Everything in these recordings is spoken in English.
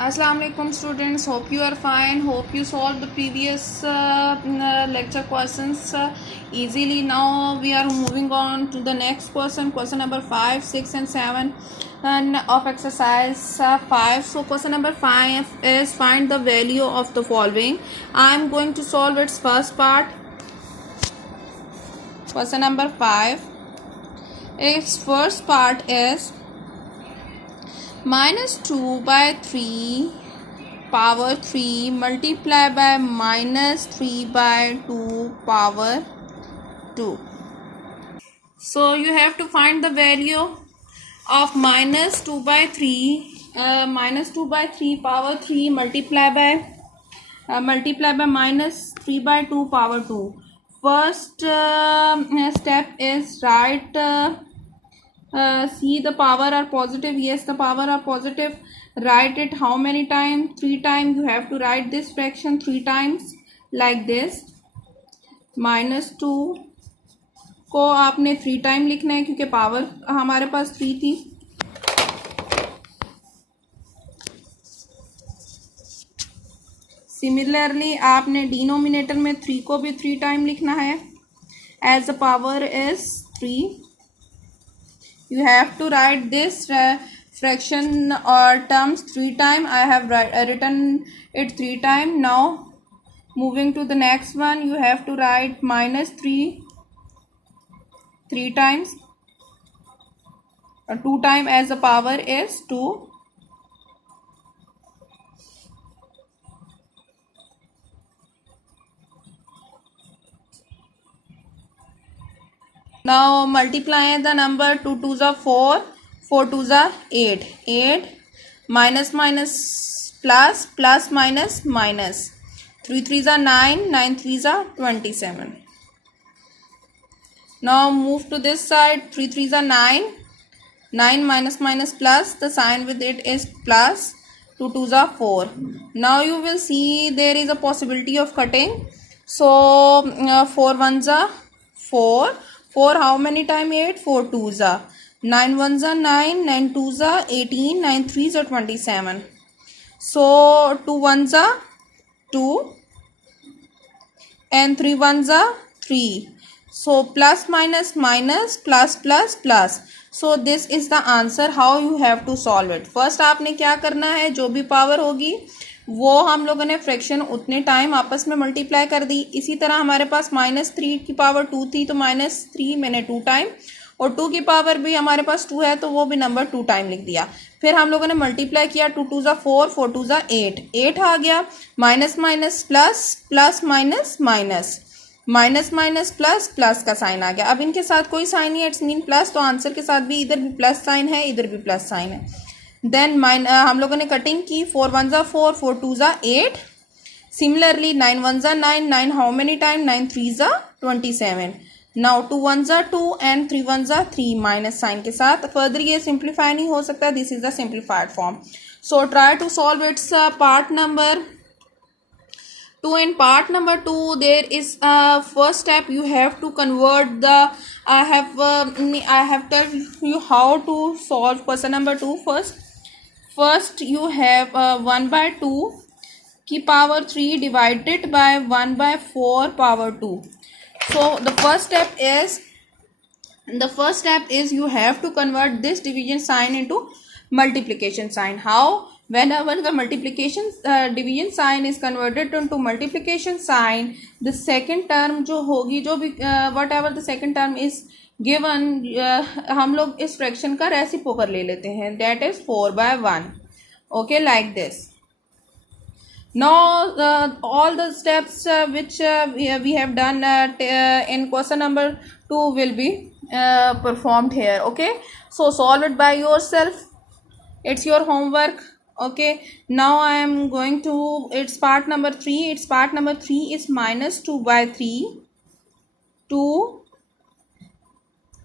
Assalamu alaikum students, hope you are fine. Hope you solved the previous lecture questions easily. Now we are moving on to the next question number 5, 6 and 7 of exercise 5. So question number 5 is find the value of the following. I am going to solve its first part. Question number 5. Its first part is minus 2 by 3 power 3 multiply by minus 3 by 2 power 2. So you have to find the value of minus 2 by 3 power 3 multiply by minus 3 by 2 power 2. First step is write see the power are positive. Yes, the power are positive. Write it how many times? 3 times. You have to write this fraction 3 times like this. minus 2 को आपने 3 time लिखना है क्योंकि power हमारे पास 3 थी. Similarly आपने denominator में 3 को भी 3 टाइम लिखना है. As the power is 3. You have to write this fraction or terms 3 times. I have written it 3 times. Now moving to the next one, you have to write minus 3 times. 2 times as the power is 2. Now multiply the number 2 2s are 4, 4 2s are 8, 8 minus minus plus, plus minus minus, 3 3s are 9, 9 3s are 27. Now move to this side. 3 3s are 9, 9 minus minus plus, the sign with it is plus, 2 2s are 4. Now you will see there is a possibility of cutting. So 4 1s are 4. 4 how many time? 8. 4 2s are 9 1s are 9, 9 2s are 18, 9 3s are 27. So 2 1s are 2 and 3 1s are 3. So plus minus minus plus plus plus. So this is the answer. How you have to solve it? First आपने क्या करना है, जो भी power होगी वो हम लोगों ने फ्रैक्शन उतने टाइम आपस में मल्टीप्लाई कर दी. इसी तरह हमारे पास माइनस 3 की पावर 2 थी तो माइनस 3 मैंने 2 टाइम, और 2 की पावर भी हमारे पास 2 है तो वो भी नंबर 2 टाइम लिख दिया. फिर हम लोगों ने मल्टीप्लाई किया. 2 2 ज़ा 4, 4 2 ज़ा 8, 8 आ गया. Minus minus plus, plus minus minus, minus minus plus, plus का साइन आ गया. अब इनके साथ कोई साइन नहीं है, इट्स मीन प्लस, तो आंसर के साथ भी इधर भी प्लस साइन है, इधर भी प्लस साइन है. देन हम लोगों ने कटिंग की. 4 1 ज़ा 4, 4 2 ज़ा 8. सिमिलरली 9 1 ज़ा 9, 9 हाउ मेनी टाइम? 9 3 ज़ा 27. नाउ 2 1 ज़ा 2 एंड 3 1 ज़ा 3 माइनस साइन के साथ. फर्दर ये सिंप्लीफाई नहीं हो सकता. This is the simplified form. So try to solve its part number 2. In part number 2 there is first step. You have to convert the I have tell you how to solve question number 2. First you have 1 by 2 की power 3 divided by 1 by 4 power 2. So the first step is you have to convert this division sign into multiplication sign. How? Whenever the division sign is converted into multiplication sign, the second term जो होगी, जो भी whatever the second term is given, हम लोग इस fraction का reciprocal ले लेते हैं, that is 4 by 1. Okay, like this. Now all the steps which we have done in question number 2 will be performed here. Okay, so solve it by yourself. It's your homework. Okay, now I am going to its part number 3. Its part number 3 is minus 2 by 3, 2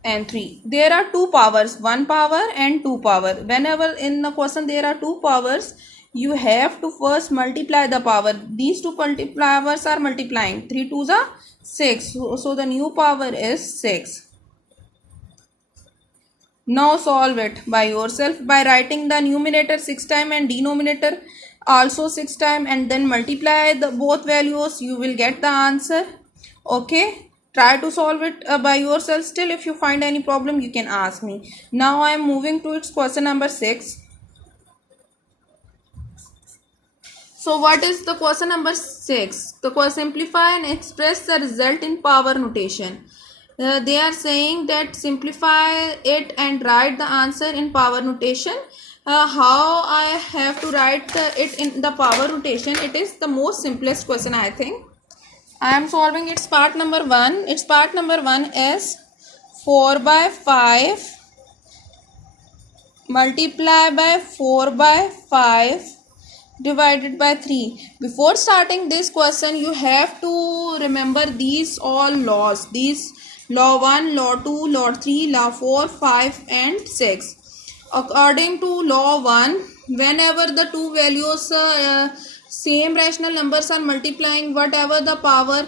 and 3. There are two powers, 1 power and 2 power. Whenever in the question there are 2 powers, you have to first multiply the power. These two powers are multiplying. 3 2s are 6. So the new power is 6. Now solve it by yourself by writing the numerator 6 time and denominator also 6 time, and then multiply the both values. You will get the answer. Okay, try to solve it by yourself. Still, if you find any problem, you can ask me. Now I am moving to its question number 6. So what is the question number 6? The question, simplify and express the result in power notation. They are saying that simplify it and write the answer in power notation. How I have to write it in the power notation? It is the most simplest question, I think. I am solving its part number 1. Its part number 1 is 4 by 5 multiply by 4 by 5 divided by 3. Before starting this question, you have to remember these all laws. These law 1, law 2, law 3, law 4, 5 and 6. According to law 1, whenever the two values same rational numbers are multiplying, whatever the power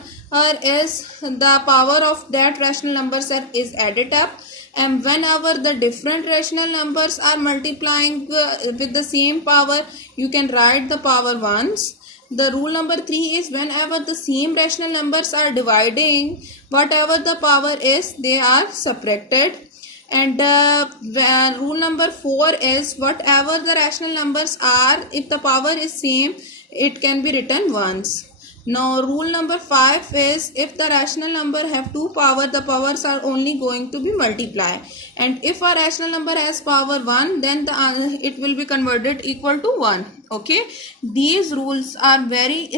is, the power of that rational numbers is added up. And whenever the different rational numbers are multiplying with the same power, you can write the power once. The rule number 3 is whenever the same rational numbers are dividing, whatever the power is, they are subtracted. And rule number 4 is whatever the rational numbers are, if the power is same, it can be written once. Now rule number 5 is if the rational number have two power, the powers are only going to be multiplied. And if a rational number has power 1, then it will be converted equal to 1. Okay, these rules are very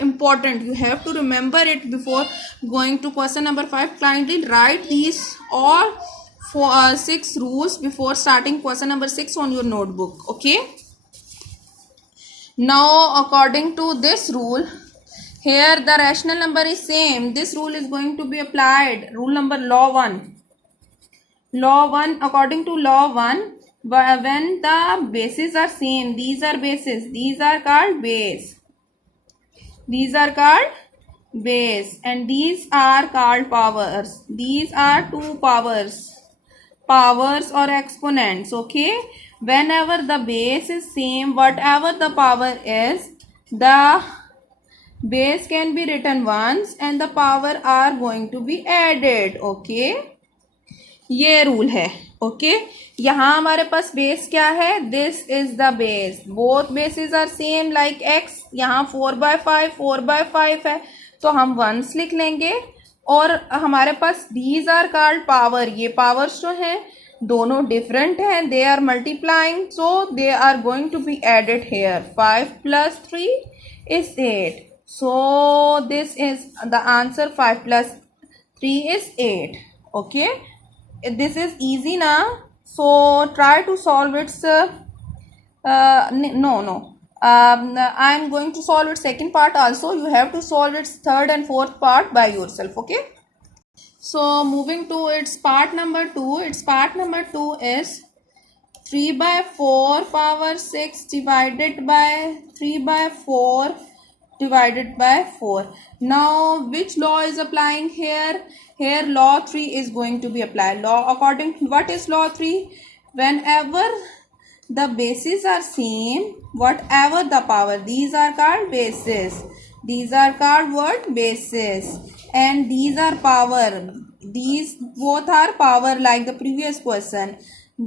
important. You have to remember it before going to question number 5. Kindly write these all 6 rules before starting question number 6 on your notebook. Okay, now according to this rule, here the rational number is same. This rule is going to be applied. Rule number law 1. Law 1, according to law 1, when the bases are same, these are bases, these are called base. These are called base and these are called powers. These are two powers. Powers or exponents. Okay, whenever the base is same, whatever the power is, the base can be written once and the power are going to be added. Okay, ये rule है. Okay, यहाँ हमारे पास base क्या है? This is the base. Both bases are same like x. यहाँ 4/5 है तो हम वंस लिख लेंगे. और हमारे पास दीज आर कॉल्ड पावर. ये पावर्स जो हैं दोनों डिफरेंट हैं. They are multiplying, so they are going to be added here. 5 + 3 is 8. So this is the answer. 5 + 3 is 8. Okay, this is easy now, so try to solve its I am going to solve its second part also. You have to solve its third and fourth part by yourself. Okay, so moving to its part number 2. Its part number 2 is 3/4 power 6 divided by 3/4 divided by 4. Now which law is applying here? Here law 3 is going to be applied. Law according to what is law 3? Whenever the bases are same, whatever the power, these are called bases. These are called what? Bases. And these are power. These both are power like the previous question.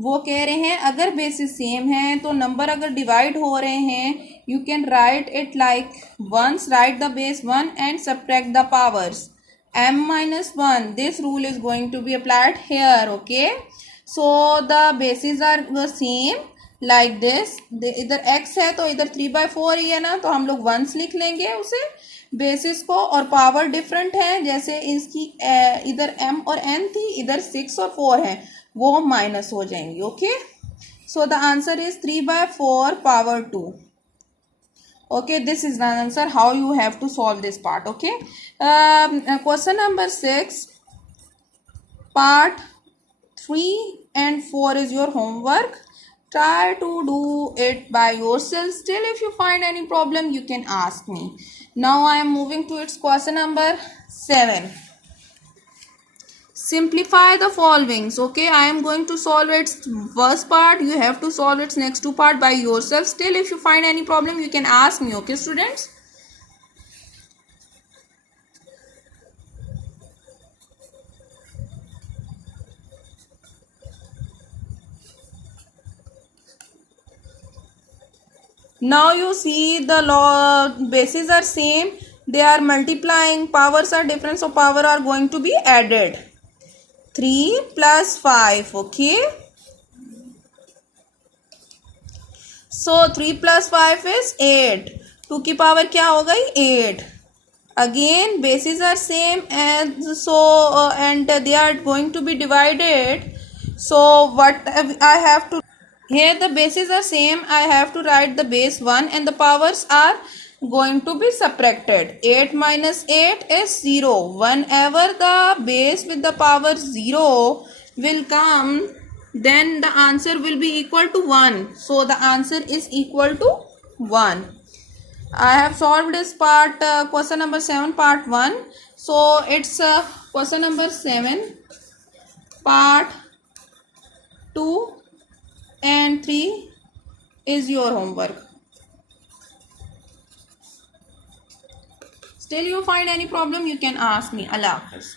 वो कह रहे हैं अगर basis same है तो number अगर divide हो रहे हैं, you can write it like once write the base 1 and subtract the powers. m-1, this rule is going to be applied here. Okay, so the bases are same like this. इधर x है तो इधर 3/4 ही है ना, तो हम लोग once लिख लेंगे उसे बेसिस को. और पावर डिफरेंट है, जैसे इसकी इधर m और n थी, इधर 6 और 4 है, वो माइनस हो जाएंगी. Okay, so the answer is 3/4 power 2. Okay, this is the answer how you have to solve this part. Okay, question number 6, part 3 and 4 is your homework. Try to do it by yourself. Still, if you find any problem, you can ask me. Now I am moving to its question number 7. simplify the followings. Okay, I am going to solve its first part. You have to solve its next two part by yourself. Still, if you find any problem, you can ask me. Okay, students. Now you see the law bases are same. They are multiplying. Powers are different, so power are going to be added. 3 plus 5. Okay. So 3 plus 5 is 8. 2 की power क्या हो गई 8. Again bases are same and so and they are going to be divided. So what I have to, here the bases are same. I have to write the base 1 and the powers are going to be subtracted. 8 minus 8 is 0. Whenever the base with the power 0 will come, then the answer will be equal to 1. So the answer is equal to 1. I have solved this part, question number 7 part 1. So it's question number 7 part 2 and 3 is your homework. Still you find any problem, you can ask me. Allah Hafiz.